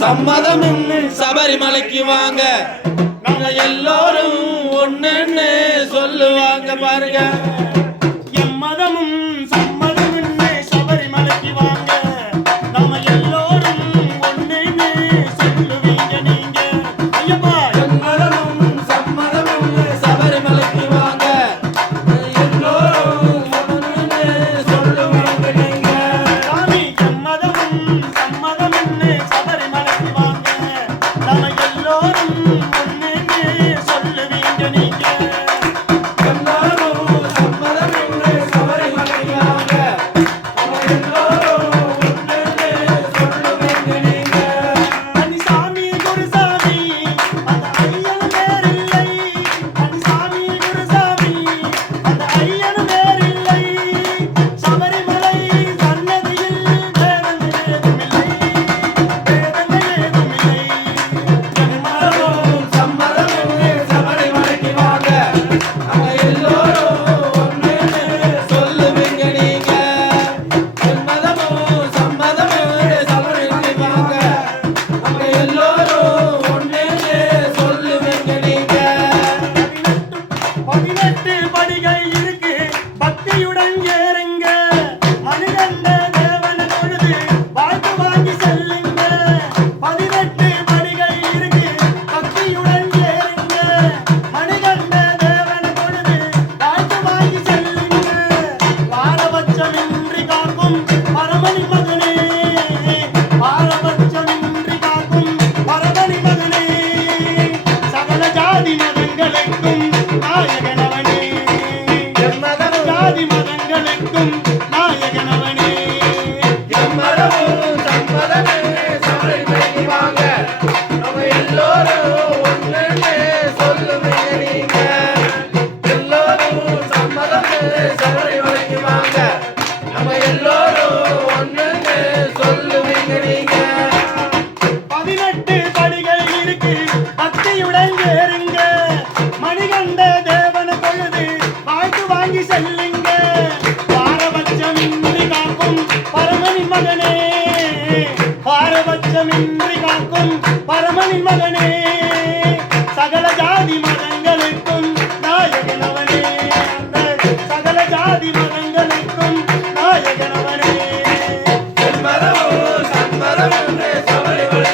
சம்மதம் சபரிமலைக்கு வாங்க நாங்க எல்லோரும் ஒண்ணுன்னு சொல்லுவாங்க பாருங்க. எம்மதமும் சம்மதம் சபரிமலைக்கு வாங்க நாம எல்லோரும் ஒண்ணுன்னு சொல்லுவீங்க நீங்க. ஐயப்பா எம்மதமும் சம்மதம் சபரிமலைக்கு வாங்க எல்லோரும் ஒண்ணுன்னு சொல்லுவாங்க நீங்க. சாமி எம்மதமும் சம்மதம் சபரிமலைக்கு வாங்க நாம எல்லோரும் ஒண்ணுன்னு சொல்லுவீங்க நீங்க. எல்லோரும் சம்மதம் சபரிமலைக்கு வாங்க நாங்க எல்லோரும் ஒண்ணுன்னு சொல்லுவீங்க நீங்க. அனிசாமி குருசாமி அந்த ஐயன் வேறில்லை. அனிசாமி குருசாமி அந்த ஐயன் வேறில்லை. சபரிமலை சன்னதியில் வேதங்கள் ஏதுமில்லை. வேதங்கள் ஏதுமில்லை. எம்மதமும் சம்மதம் சபரிமலைக்கு வாங்க நாங்க எல்லோரும் ஒண்ணுன்னு சொல்லுவீங்க நீங்க. எம்மதமும் சம்மதம் சபரிமலைக்கு வாங்க நாங்க எல்லோரும் ஒண்ணுன்னு சொல்லுவீங்க நீங்க. 18 படிகள் இருக்கு பக்தியுடன் ஏறுங்க. மணிகண்ட தேவனை தொழுது வாழ்த்து வாங்கி செல்லுங்க. 18 படிகள் இருக்கு பக்தியுடன் ஏறுங்க. மணிகண்ட தேவனை தொழுது வாழ்த்து வாங்கி செல்லுங்க. பாரபட்சமின்றி காக்கும் பரமணி மகனே. பாரபட்சமின்றி காக்கும் பரமணி மகனே. சகல ஜாதி மதங்களுக்கும் நாயகனவனே. எம்மதமும் ஜாதி மதங்களுக்கும் நாயகனவனே. எம்மதமும் சம்மதம் சபரிமலைக்கு வாங்க நாங்க எல்லோரும் ஒண்ணுன்னு சொல்லுவீங்க நீங்க. எல்லோரும் சம்மதம் சபரிமலைக்கு வாங்க நாங்க எல்லோரும் ஒண்ணுன்னு சொல்லுவீங்க நீங்க. 18 படிகள் இருக்கு பக்தியுடன் ஏறுங்க. மணிகண்ட தேவனை தொழுது வாழ்த்து வாங்கி செல்லுங்க. பாரபட்சமின்றி காக்கும் பரமணி மகனே. பாரபட்சமின்றி காக்கும் பரமணி மகனே. சகல ஜாதி மதங்களுக்கும் நாயகனவனே. அந்த சகல ஜாதி மதங்களுக்கும் நாயகனவனே. எம்மதமும் சம்மதம் சபரிமலைக்கு